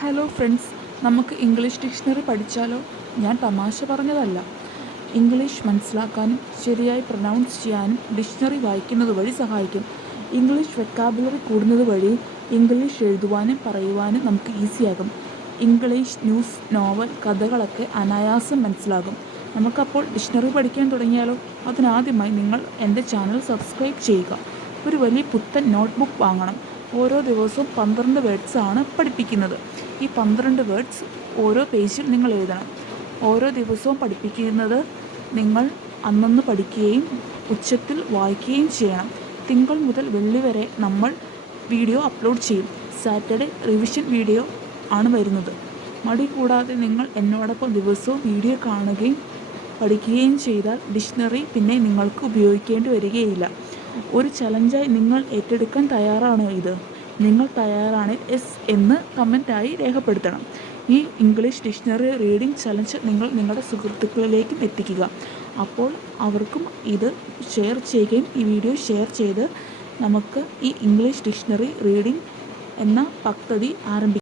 Hello friends, നമുക്ക് English dictionary പഠിച്ചാലോ? ഞാൻ തമാശ പറഞ്ഞതല്ല. ഇംഗ്ലീഷ് മനസ്സിലാക്കാനും ശരിയായി പ്രൊനൗൺസ് ചെയ്യാനും ഡിക്ഷണറി വായിക്കുന്നത് വഴി സഹായിക്കും. ഇംഗ്ലീഷ് വെക്കാബുലറി കൂടുന്നത് വഴി ഇംഗ്ലീഷ് എഴുതുവാനും പറയുവാനും നമുക്ക് ഈസിയാകും. ഇംഗ്ലീഷ് ന്യൂസ്, നോവൽ, കഥകളൊക്കെ അനായാസം മനസ്സിലാകും. നമുക്കപ്പോൾ ഡിക്ഷണറി പഠിക്കാൻ തുടങ്ങിയാലോ? അതിനാദ്യമായി നിങ്ങൾ എൻ്റെ ചാനൽ സബ്സ്ക്രൈബ് ചെയ്യുക. ഒരു വലിയ പുത്തൻ നോട്ട്ബുക്ക് വാങ്ങണം. ഓരോ ദിവസവും 12 വേർഡ്സാണ് പഠിപ്പിക്കുന്നത്. ഈ 12 വേർഡ്സ് ഓരോ പേജിൽ നിങ്ങൾ എഴുതണം. ഓരോ ദിവസവും പഠിപ്പിക്കുന്നത് നിങ്ങൾ അന്നന്ന് പഠിക്കുകയും ഉച്ചത്തിൽ വായിക്കുകയും ചെയ്യണം. തിങ്കൾ മുതൽ വെള്ളി വരെ നമ്മൾ വീഡിയോ അപ്ലോഡ് ചെയ്യും. സാറ്റർഡേ റിവിഷൻ വീഡിയോ ആണ് വരുന്നത്. മടി കൂടാതെ നിങ്ങൾ എന്നോടൊപ്പം ദിവസവും വീഡിയോ കാണുകയും പഠിക്കുകയും ചെയ്താൽ ഡിക്ഷണറി പിന്നെ നിങ്ങൾക്ക് ഉപയോഗിക്കേണ്ടി വരികയില്ല. ഒരു ചലഞ്ചായി നിങ്ങൾ ഏറ്റെടുക്കാൻ തയ്യാറാണോ ഇത്? നിങ്ങൾ തയ്യാറാണെങ്കിൽ എസ് എന്ന് കമൻറ്റായി രേഖപ്പെടുത്തണം. ഈ ഇംഗ്ലീഷ് ഡിക്ഷണറി റീഡിംഗ് ചലഞ്ച് നിങ്ങൾ നിങ്ങളുടെ സുഹൃത്തുക്കളിലേക്കും എത്തിക്കുക. അപ്പോൾ അവർക്കും ഇത് ഷെയർ ചെയ്യുകയും ഈ വീഡിയോ ഷെയർ ചെയ്ത് നമുക്ക് ഈ ഇംഗ്ലീഷ് ഡിക്ഷണറി റീഡിംഗ് എന്ന പദ്ധതി ആരംഭിക്കാം.